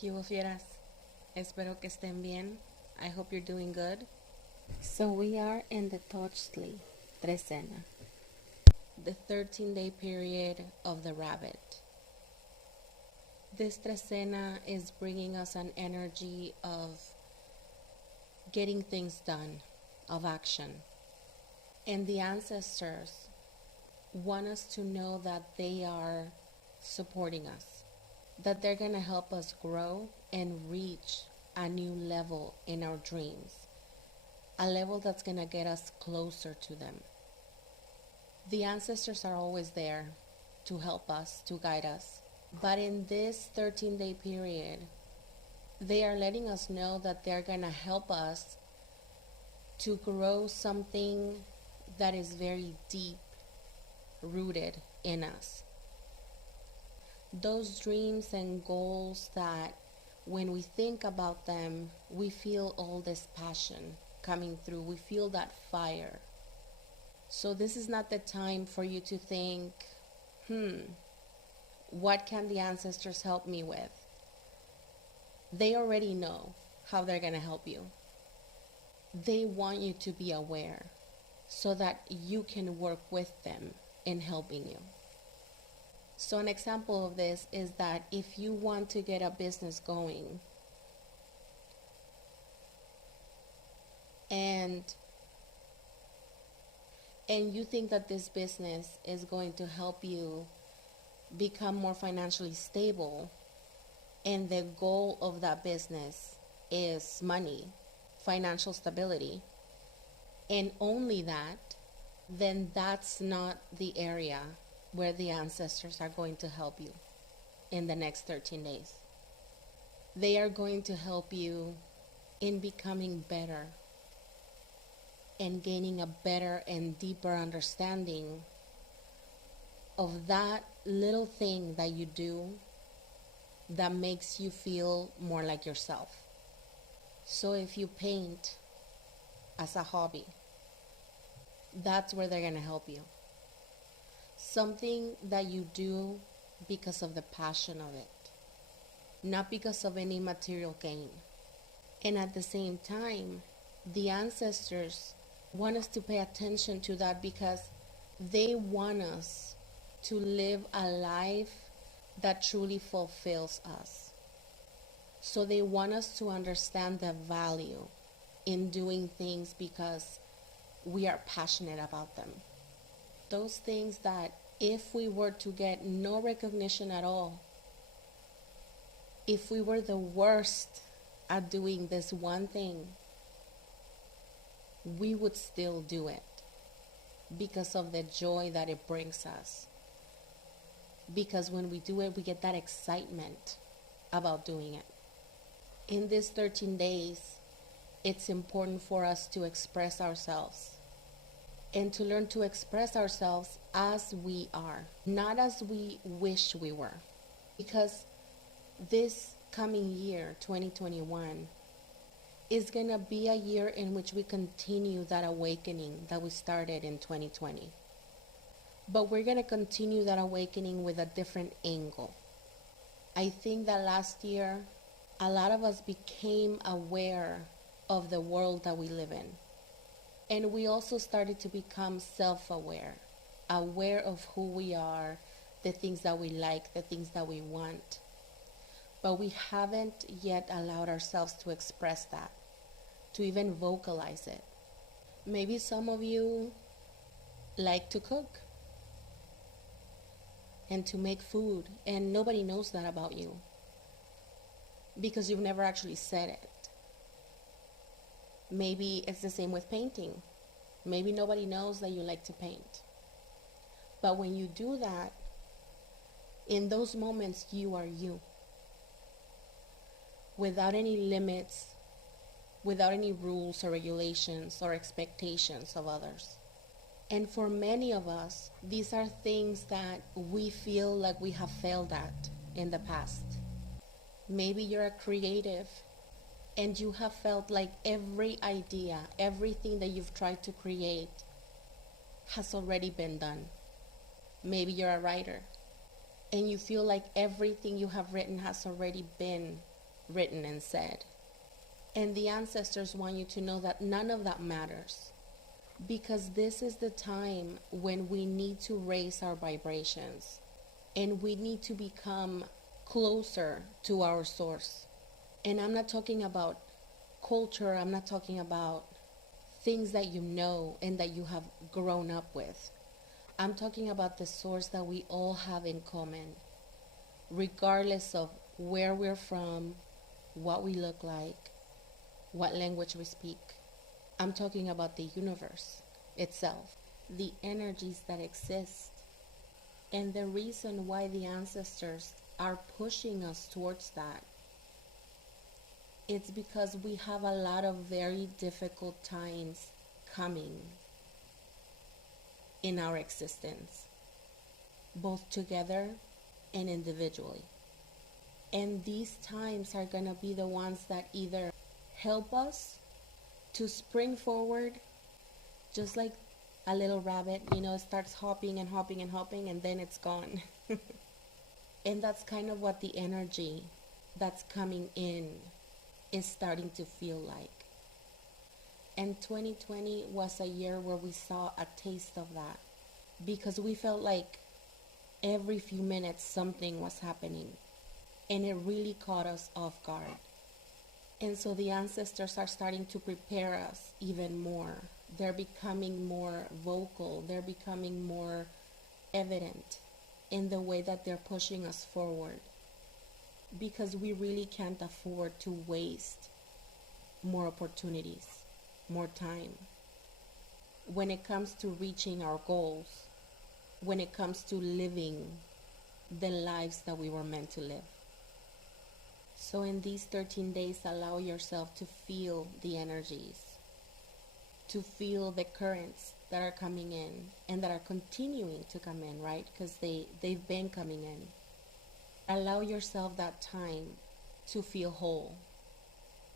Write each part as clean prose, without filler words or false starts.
¿Qué hubo, fieras? Espero que estén bien. I hope you're doing good. So we are in the Tochtli, Trecena. The 13-day period of the rabbit. This trecena is bringing us an energy of getting things done, of action. And the ancestors want us to know that they are supporting us, that they're going to help us grow and reach a new level in our dreams, a level that's going to get us closer to them. The ancestors are always there to help us, to guide us. But in this 13-day period, they are letting us know that they're going to help us to grow something that is very deep rooted in us. Those dreams and goals that when we think about them, we feel all this passion coming through. We feel that fire. So this is not the time for you to think, what can the ancestors help me with? They already know how they're going to help you. They want you to be aware so that you can work with them in helping you. So an example of this is that if you want to get a business going and you think that this business is going to help you become more financially stable, and the goal of that business is money, financial stability, and only that, then that's not the area where the ancestors are going to help you in the next 13 days. They are going to help you in becoming better and gaining a better and deeper understanding of that little thing that you do that makes you feel more like yourself. So if you paint as a hobby, that's where they're going to help you. Something that you do because of the passion of it, not because of any material gain. And at the same time, the ancestors want us to pay attention to that because they want us to live a life that truly fulfills us. So they want us to understand the value in doing things because we are passionate about them. Those things that if we were to get no recognition at all, if we were the worst at doing this one thing, we would still do it because of the joy that it brings us. Because when we do it, we get that excitement about doing it. In these 13 days, it's important for us to express ourselves and to learn to express ourselves as we are, not as we wish we were. Because this coming year, 2021, is going to be a year in which we continue that awakening that we started in 2020. But we're going to continue that awakening with a different angle. I think that last year, a lot of us became aware of the world that we live in. And we also started to become self-aware, aware of who we are, the things that we like, the things that we want. But we haven't yet allowed ourselves to express that, to even vocalize it. Maybe some of you like to cook and to make food, and nobody knows that about you because you've never actually said it. Maybe it's the same with painting. Maybe nobody knows that you like to paint. But when you do that, in those moments, you are you. Without any limits, without any rules or regulations or expectations of others. And for many of us, these are things that we feel like we have failed at in the past. Maybe you're a creative and you have felt like every idea, everything that you've tried to create has already been done. Maybe you're a writer and you feel like everything you have written has already been written and said. And the ancestors want you to know that none of that matters, because this is the time when we need to raise our vibrations and we need to become closer to our source. And I'm not talking about culture, I'm not talking about things that you know and that you have grown up with. I'm talking about the source that we all have in common, regardless of where we're from, what we look like, what language we speak. I'm talking about the universe itself, the energies that exist. And the reason why the ancestors are pushing us towards that, it's because we have a lot of very difficult times coming in our existence, both together and individually. And these times are going to be the ones that either help us to spring forward, just like a little rabbit, it starts hopping and hopping and hopping, and then it's gone. And that's kind of what the energy that's coming in is starting to feel like. And 2020 was a year where we saw a taste of that, because we felt like every few minutes something was happening, and it really caught us off guard. And so the ancestors are starting to prepare us even more. They're becoming more vocal. They're becoming more evident in the way that they're pushing us forward, because we really can't afford to waste more opportunities, more time. When it comes to reaching our goals, when it comes to living the lives that we were meant to live. So in these 13 days, allow yourself to feel the energies, to feel the currents that are coming in and that are continuing to come in, right? Because they've been coming in. Allow yourself that time to feel whole,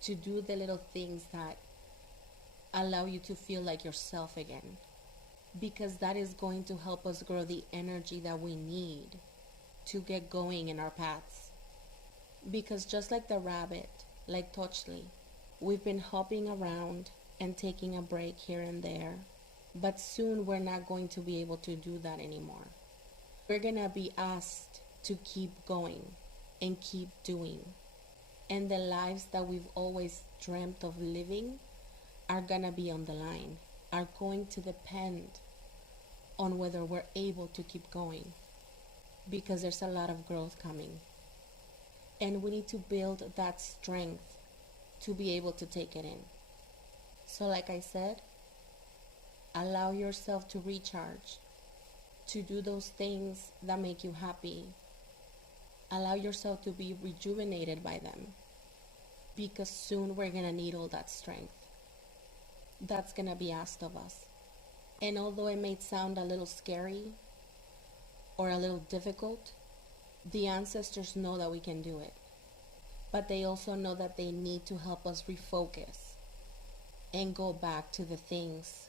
to do the little things that allow you to feel like yourself again, because that is going to help us grow the energy that we need to get going in our paths. Because just like the rabbit, like Tochtli, we've been hopping around and taking a break here and there, but soon we're not going to be able to do that anymore. We're gonna be asked to keep going and keep doing, and the lives that we've always dreamt of living are gonna be on the line, are going to depend on whether we're able to keep going, because there's a lot of growth coming, and we need to build that strength to be able to take it in. So like I said, allow yourself to recharge, to do those things that make you happy. Allow yourself to be rejuvenated by them, because soon we're gonna need all that strength. That's gonna be asked of us. And although it may sound a little scary or a little difficult, the ancestors know that we can do it. But they also know that they need to help us refocus and go back to the things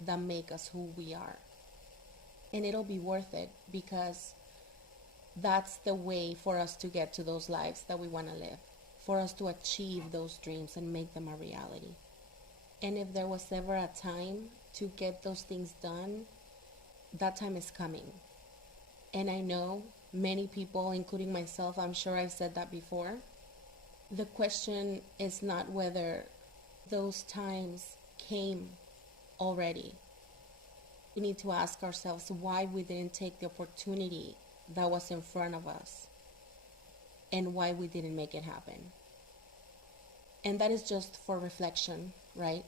that make us who we are. And it'll be worth it, because that's the way for us to get to those lives that we want to live, for us to achieve those dreams and make them a reality. And if there was ever a time to get those things done, that time is coming. And I know many people, including myself, I'm sure I've said that before. The question is not whether those times came already. We need to ask ourselves why we didn't take the opportunity that was in front of us, and why we didn't make it happen. And that is just for reflection, right?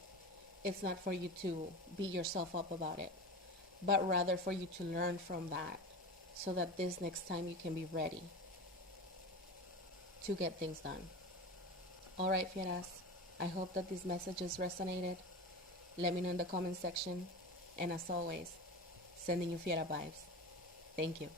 It's not for you to beat yourself up about it, but rather for you to learn from that, so that this next time you can be ready to get things done. All right, Fieras, I hope that these messages resonated. Let me know in the comment section. And as always, sending you Fiera vibes. Thank you.